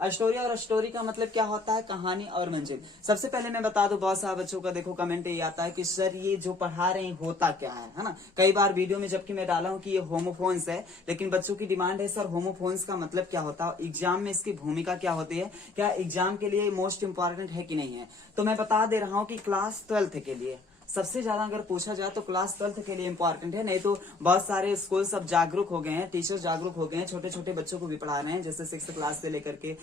Story और story का मतलब क्या होता है, कहानी और मंजिल। सबसे पहले मैं बता दूं, बहुत सारे बच्चों का देखो कमेंट ये आता है कि सर ये जो पढ़ा रहे हैं होता क्या है ना। कई बार वीडियो में जबकि मैं डाला हूं कि ये होमोफोन्स है, लेकिन बच्चों की डिमांड है सर होमोफोन्स का मतलब क्या होता है, एग्जाम में इसकी भूमिका क्या होती है, क्या एग्जाम के लिए मोस्ट इंपॉर्टेंट है कि नहीं है। तो मैं बता दे रहा हूँ कि क्लास 12th के लिए सबसे ज्यादा अगर पूछा जाए तो क्लास 12th के लिए इंपॉर्टेंट है। नहीं तो बहुत सारे स्कूल सब जागरूक हो गए हैं, टीचर्स जागरूक हो गए हैं, छोटे छोटे बच्चों को भी पढ़ा रहे हैं। जैसे 6th क्लास से लेकर के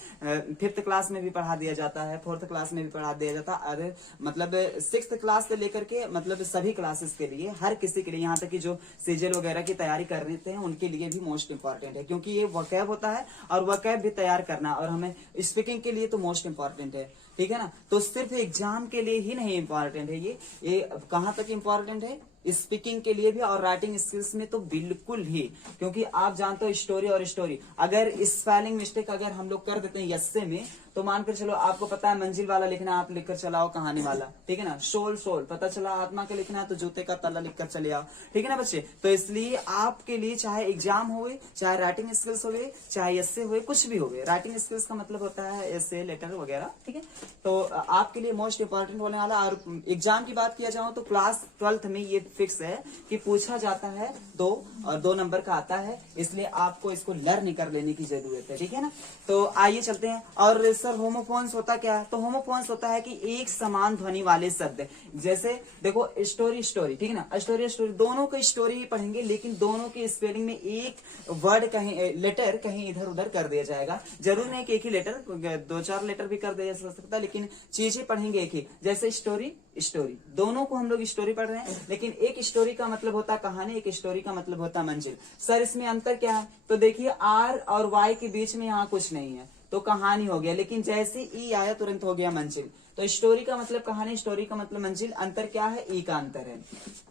5th क्लास में भी पढ़ा दिया जाता है, 4th क्लास में भी पढ़ा दिया जाता है। अरे मतलब 6th क्लास से लेकर के मतलब सभी क्लासेस के लिए, हर किसी के लिए, यहाँ तक कि जो सीजल वगैरह की तैयारी कर रहे हैं उनके लिए भी मोस्ट इंपॉर्टेंट है, क्योंकि ये वकैब होता है और वकैब भी तैयार करना, और हमें स्पीकिंग के लिए तो मोस्ट इंपॉर्टेंट है। ठीक है ना। तो सिर्फ एग्जाम के लिए ही नहीं इंपॉर्टेंट है ये कहां तक इंपॉर्टेंट है, स्पीकिंग के लिए भी और राइटिंग स्किल्स में तो बिल्कुल ही। क्योंकि आप जानते हो स्टोरी और स्टोरी, अगर स्पेलिंग मिस्टेक अगर हम लोग कर देते हैं यस्से में, तो मानकर चलो आपको पता है मंजिल वाला लिखना, आप लिखकर चलाओ कहानी वाला। ठीक है ना। सोल सोल पता चला आत्मा का लिखना है तो जूते का तला लिखकर चले आओ। ठीक है ना बच्चे। तो इसलिए आपके लिए चाहे एग्जाम हुए, चाहे राइटिंग स्किल्स हुए, चाहे एस्से हुए, कुछ भी हुए, राइटिंग स्किल्स का मतलब होता है एस्से, लेटर वगैरह। ठीक है। तो आपके लिए मोस्ट इंपॉर्टेंट होने वाला। और एग्जाम की बात किया जाओ तो क्लास 12th में ये फिक्स है कि पूछा जाता है 2 और 2 नंबर का आता है, इसलिए आपको इसको लर्न कर लेने की जरूरत है। ठीक है ना। तो आइए चलते हैं। और सर होमोफोन्स होता क्या है, तो होमोफोन्स होता है कि एक समान ध्वनि वाले शब्द। जैसे देखो स्टोरी स्टोरी, ठीक है ना, स्टोरी स्टोरी, दोनों को स्टोरी ही पढ़ेंगे, लेकिन दोनों के स्पेलिंग में एक वर्ड कहीं लेटर कहीं इधर उधर कर दिया जाएगा। जरूर नहीं कि एक ही लेटर, 2-4 लेटर भी कर दिया जा सकता है, लेकिन चीजें पढ़ेंगे एक ही। जैसे स्टोरी स्टोरी, दोनों को हम लोग स्टोरी पढ़ रहे हैं, लेकिन एक स्टोरी का मतलब होता है कहानी, एक स्टोरी का मतलब होता है मंजिल। सर इसमें अंतर क्या है, तो देखिए आर और वाई के बीच में यहाँ कुछ नहीं है तो कहानी हो गया, लेकिन जैसे ई आया तुरंत हो गया मंजिल। तो स्टोरी का मतलब कहानी, स्टोरी का मतलब मंजिल। अंतर क्या है, ई का अंतर है।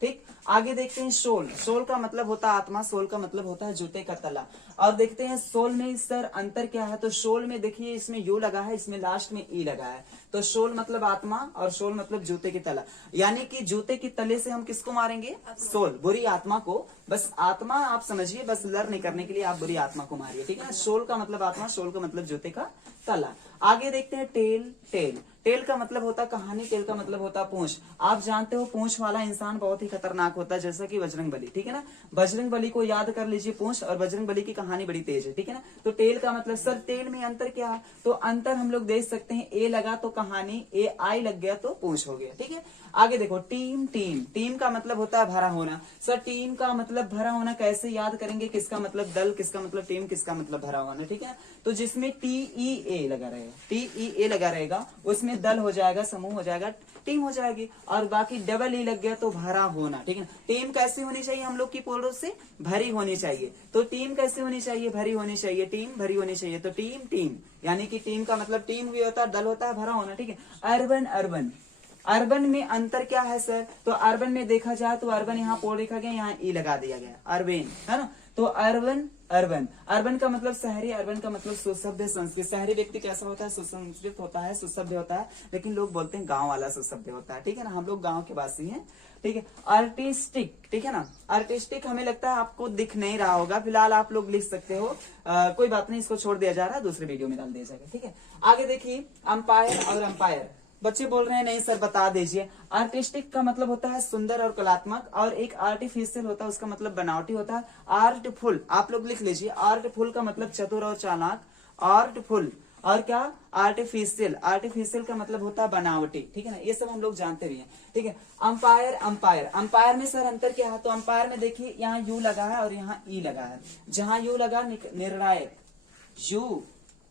ठीक। आगे देखते हैं सोल। सोल का मतलब होता है आत्मा, सोल का मतलब होता है जूते का तला। और देखते हैं सोल में सर अंतर क्या है, तो सोल में देखिए इसमें यू लगा है, इसमें लास्ट में ई लगा है। तो सोल मतलब आत्मा और सोल मतलब जूते की तला, यानी कि जूते की तले से हम किसको मारेंगे, सोल, बुरी आत्मा को। बस आत्मा आप समझिए, बस लर्न करने के लिए आप बुरी आत्मा को मारिए। ठीक है ना। सोल का मतलब आत्मा, सोल का मतलब जूते का तला। आगे देखते हैं टेल। टेल टेल का मतलब होता है कहानी, टेल का मतलब होता है पूंछ। आप जानते हो पूंछ वाला इंसान बहुत ही खतरनाक होता है, जैसा कि बजरंग बली। ठीक है ना। बजरंग बली को याद कर लीजिए, पूंछ, और बजरंग बली की कहानी बड़ी तेज है। ठीक है ना। तो टेल का मतलब, सर टेल में अंतर क्या है, तो अंतर हम लोग देख सकते हैं, ए लगा तो कहानी, ए आई लग गया तो पूंछ हो गया। ठीक है। आगे देखो टीम। टीम टीम का मतलब होता है भरा होना। सर टीम का मतलब भरा होना कैसे याद करेंगे, किसका मतलब दल, किसका मतलब टीम, किसका मतलब भरा होना। ठीक है। तो जिसमें TEA लगा रहेगा, TEA लगा रहेगा, उसमें दल हो जाएगा, समूह हो जाएगा, टीम हो जाएगी। और बाकी डबल ई लग गया तो भरा होना। ठीक है। टीम कैसे होनी चाहिए, हम लोग की पोलों से भरी होनी चाहिए। तो टीम कैसे होनी चाहिए, भरी होनी चाहिए, टीम भरी होनी चाहिए। तो टीम टीम, यानी कि टीम का मतलब टीम भी होता है, दल होता है, भरा होना। ठीक है। अर्बन। अर्बन अर्बन में अंतर क्या है सर, तो अर्बन में देखा जाए तो अर्बन यहाँ पोल लिखा गया, यहाँ ई लगा दिया गया, अर्बन, है ना। तो अर्बन अर्बन अर्बन का मतलब शहरी, अर्बन का मतलब सुसभ्य संस्कृत। शहरी व्यक्ति कैसा होता है, सुसंस्कृत होता है, सुसभ्य होता है, लेकिन लोग बोलते हैं गांव वाला सुसभ्य होता है। ठीक है ना। हम लोग गांव के वासी हैं। ठीक है। आर्टिस्टिक, ठीक है ना। आर्टिस्टिक हमें लगता है आपको दिख नहीं रहा होगा, फिलहाल आप लोग लिख सकते हो, कोई बात नहीं, इसको छोड़ दिया जा रहा है, दूसरे वीडियो में डाल दिया जाएगा। ठीक है। आगे देखिए अंपायर और अंपायर। बच्चे बोल रहे हैं नहीं सर बता दीजिए। आर्टिस्टिक का मतलब होता है सुंदर और कलात्मक, और एक आर्टिफिशियल होता है, उसका मतलब बनावटी होता है। आर्टफुल आप लोग लिख लीजिए, आर्टफुल का मतलब चतुर और चालाक, आर्टफुल। और क्या, आर्टिफिशियल, आर्टिफिशियल का मतलब होता है बनावटी। ठीक है ना। ये सब हम लोग जानते भी हैं। ठीक है। अंपायर। अंपायर अंपायर में सर अंतर क्या है, तो अंपायर में देखिए यहाँ यू लगा है और यहाँ ई लगा है। जहां यू लगा निर्णायक, यू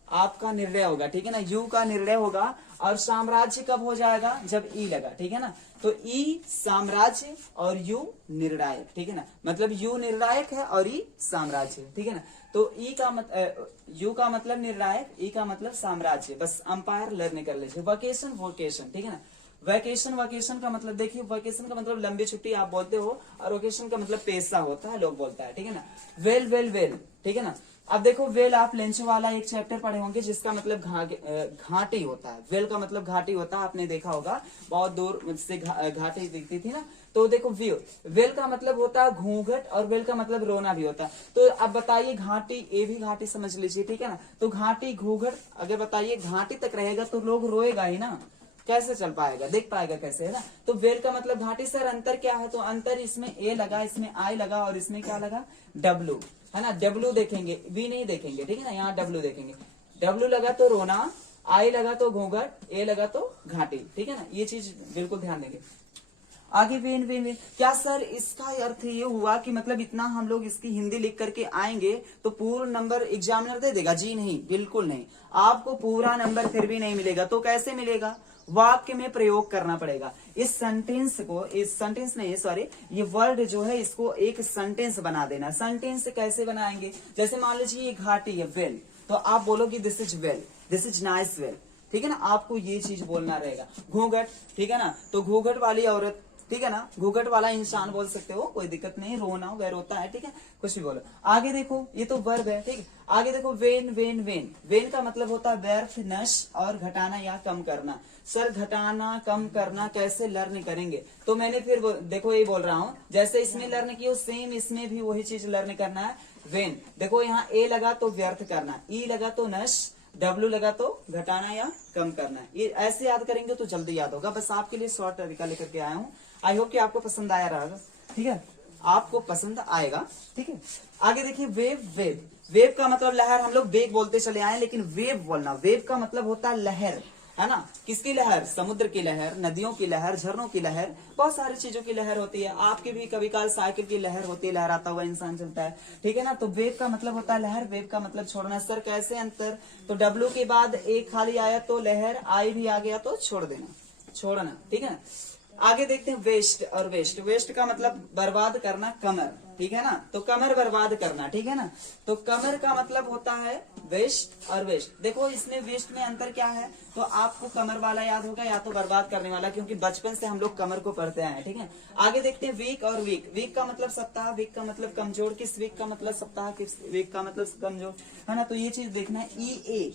आपका निर्णय होगा। ठीक है ना। यू का निर्णय होगा। और साम्राज्य कब हो जाएगा, जब ई लगा। ठीक है ना। तो ई साम्राज्य और यू निर्णायक। ठीक है ना। मतलब यू निर्णायक है और ई साम्राज्य। ठीक है ना। तो ई का यू का मतलब निर्णायक, ई का मतलब साम्राज्य। बस अंपायर लर्न कर लीजिए। वोकेशन वोकेशन, ठीक है ना। वैकेशन, वैकेशन का मतलब देखिए, वैकेशन का मतलब लंबी छुट्टी आप बोलते हो, और वोकेशन का मतलब पेशा होता है, लोग बोलता है। ठीक है ना। वेल वेल वेल, ठीक है ना। अब देखो वेल, आप लेंच वाला एक चैप्टर पढ़े होंगे जिसका मतलब घाटी होता है। वेल का मतलब घाटी होता है, आपने देखा होगा, बहुत दूर से घाटी दिखती थी ना। तो देखो वेल का मतलब होता है घूंघट, और वेल का मतलब रोना भी होता है। तो अब बताइए घाटी, ये भी घाटी समझ लीजिए, ठीक है ना। तो घाटी घूंघट अगर बताइए घाटी तक रहेगा तो लोग रोएगा ही ना, कैसे चल पाएगा, देख पाएगा कैसे, है ना। तो वेल का मतलब घाटी। सर अंतर क्या है, तो अंतर इसमें ए लगा, इसमें आई लगा, और इसमें क्या लगा, डब्लू, है ना। डब्लू देखेंगे, वी नहीं देखेंगे, ठीक है ना, यहाँ डब्लू देखेंगे। डब्लू लगा तो रोना, आई लगा तो घूंघट, ए लगा तो घाटी, ठीक है ना। ये चीज बिल्कुल ध्यान देंगे। आगे वेन वेन वेन, क्या सर इसका अर्थ ये हुआ कि मतलब इतना हम लोग इसकी हिंदी लिख करके आएंगे तो पूर्ण नंबर एग्जामिनर दे देगा? जी नहीं, बिल्कुल नहीं। आपको पूरा नंबर फिर भी नहीं मिलेगा। तो कैसे मिलेगा? वाक्य में प्रयोग करना पड़ेगा। इस सेंटेंस को, इस सेंटेंस नहीं सॉरी, ये वर्ड जो है इसको एक सेंटेंस बना देना। सेंटेंस कैसे बनाएंगे? जैसे मान लीजिए ये घाटी है वेल, तो आप बोलोगे this is well, this is nice well, ठीक है ना। आपको ये चीज बोलना रहेगा। घूंघट, ठीक है ना, तो घूंघट वाली औरत, ठीक है ना, घूंघट वाला इंसान बोल सकते हो, कोई दिक्कत नहीं। रोना वह रोता है, ठीक है, कुछ भी बोलो। आगे देखो, ये तो वर्ब है, ठीक है। आगे देखो वेन वेन वेन, वेन का मतलब होता है व्यर्थ, नष्ट और घटाना या कम करना। सर घटाना कम करना कैसे लर्न करेंगे? तो मैंने फिर देखो ये बोल रहा हूं, जैसे इसमें लर्न किया सेम इसमें भी वही चीज लर्न करना है। वेन देखो यहाँ ए लगा तो व्यर्थ करना, ई लगा तो नष्ट, डब्ल्यू लगा तो घटाना या कम करना। ये ऐसे याद करेंगे तो जल्दी याद होगा। बस आपके लिए शॉर्ट तरीका लेकर के आया हूँ। आई होप कि आपको पसंद आया रहेगा, ठीक है, आपको पसंद आएगा, ठीक है। आगे देखिए वेव, वेव, वेव का मतलब लहर। हम लोग वेग बोलते चले आए, लेकिन वेव बोलना, वेव का मतलब होता है लहर, है ना। किसकी लहर? समुद्र की लहर, नदियों की लहर, झरनों की लहर, बहुत सारी चीजों की लहर होती है। आपकी भी कभी काल साइकिल की लहर होती है, लहराता हुआ इंसान चलता है, ठीक है ना। तो वेव का मतलब होता है लहर, वेव का मतलब छोड़ना। सर कैसे अंतर? तो डब्ल्यू के बाद एक खाली आया तो लहर, आई भी आ गया तो छोड़ देना, छोड़ना, ठीक है। आगे देखते हैं वेस्ट और वेस्ट। वेस्ट का मतलब बर्बाद करना, कमर, ठीक है ना। तो कमर बर्बाद करना, ठीक है ना। तो कमर का मतलब होता है वेस्ट और वेस्ट। देखो इसमें वेस्ट में अंतर क्या है, तो आपको कमर वाला याद होगा या तो बर्बाद करने वाला, क्योंकि बचपन से हम लोग कमर को पढ़ते आए हैं, ठीक है। आगे देखते हैं वीक और वीक। वीक का मतलब सप्ताह, वीक का मतलब कमजोर। किस वीक का मतलब सप्ताह, किस वीक का मतलब कमजोर, है ना। तो ये चीज देखना है। ई ए,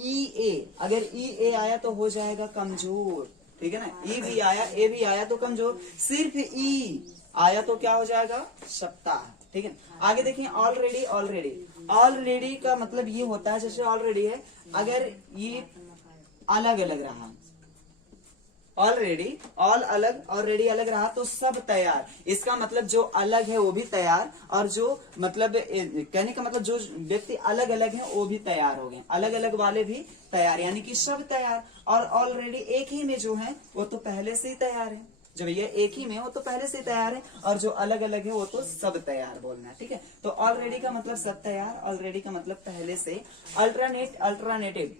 ई ए, अगर ई ए आया तो हो जाएगा कमजोर, ठीक है ना। ई भी आया, ए भी आया तो कमजोर। सिर्फ ई आया तो क्या हो जाएगा? सप्ताह, ठीक है। आगे देखिए ऑलरेडी, ऑलरेडी, ऑलरेडी का मतलब ये होता है, जैसे ऑलरेडी है, अगर ये अलग अलग रहा, ऑलरेडी, ऑल अलग, ऑलरेडी अलग रहा तो सब तैयार। इसका मतलब जो अलग है वो भी तैयार, और जो मतलब कहने का मतलब जो व्यक्ति अलग अलग है वो भी तैयार हो गए, अलग अलग वाले भी तैयार, यानी कि सब तैयार। और ऑलरेडी एक ही में जो है वो तो पहले से ही तैयार है, जो भैया एक ही में वो तो पहले से तैयार है, और जो अलग अलग है वो तो सब तैयार बोलना है, ठीक है। तो ऑलरेडी का मतलब सब तैयार, ऑलरेडी का मतलब पहले से। अल्टरनेट, अल्टरनेटिव,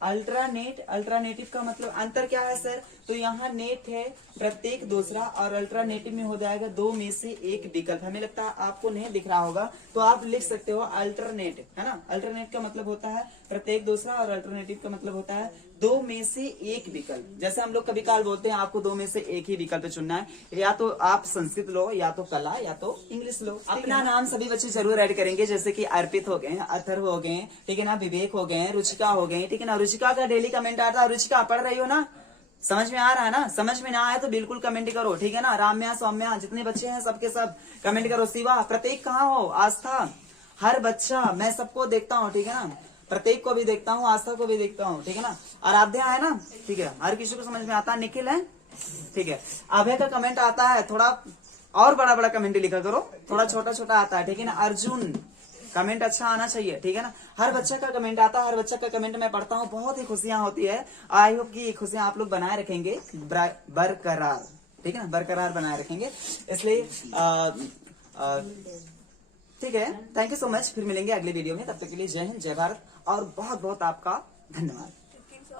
अल्ट्रानेट, अल्ट्रानेटिव का मतलब अंतर क्या है सर? तो यहाँ नेट है प्रत्येक दूसरा, और अल्ट्रानेटिव में हो जाएगा दो में से एक विकल्प। हमें लगता है आपको नहीं दिख रहा होगा, तो आप लिख सकते हो अल्टरनेट, है ना। अल्टरनेट का मतलब होता है प्रत्येक दूसरा, और अल्टरनेटिव का मतलब होता है दो में से एक विकल्प। जैसे हम लोग कभी काल बोलते हैं आपको दो में से एक ही विकल्प चुनना है, या तो आप संस्कृत लो, या तो कला, या तो इंग्लिश लो। अपना नाम सभी बच्चे जरूर ऐड करेंगे, जैसे कि अर्पित हो गए, अथर हो गए, ठीक है ना, विवेक हो गए, रुचिका हो गए, ठीक है ना। रुचिका का डेली कमेंट आता है। रुचिका पढ़ रही हो ना? समझ में आ रहा है ना? समझ में ना आया तो बिल्कुल कमेंट करो, ठीक है ना। राम्या, सौम्या, जितने बच्चे हैं सबके सब कमेंट करो। शिवा, प्रतीक कहाँ हो? आस्था, हर बच्चा, मैं सबको देखता हूँ, ठीक है ना। प्रत्येक को भी देखता हूँ, आस्था को भी देखता हूँ, ठीक है ना। आराध्या है ना, ठीक है, हर किसी को समझ में आता है। निखिल है, ठीक है। अभय का कमेंट आता है, थोड़ा और बड़ा बड़ा कमेंट लिखा करो, थोड़ा छोटा छोटा आता है, ठीक है ना। अर्जुन, कमेंट अच्छा आना चाहिए, ठीक है ना। हर बच्चा का कमेंट आता है, हर बच्चा का कमेंट मैं पढ़ता हूँ, बहुत ही खुशियां होती है। आई होप कि ये खुशियां आप लोग बनाए रखेंगे, बरकरार, ठीक है ना, बरकरार बनाए रखेंगे, इसलिए ठीक है। थैंक यू सो मच, फिर मिलेंगे अगले वीडियो में, तब तक के लिए जय हिंद, जय भारत, और बहुत बहुत आपका धन्यवाद।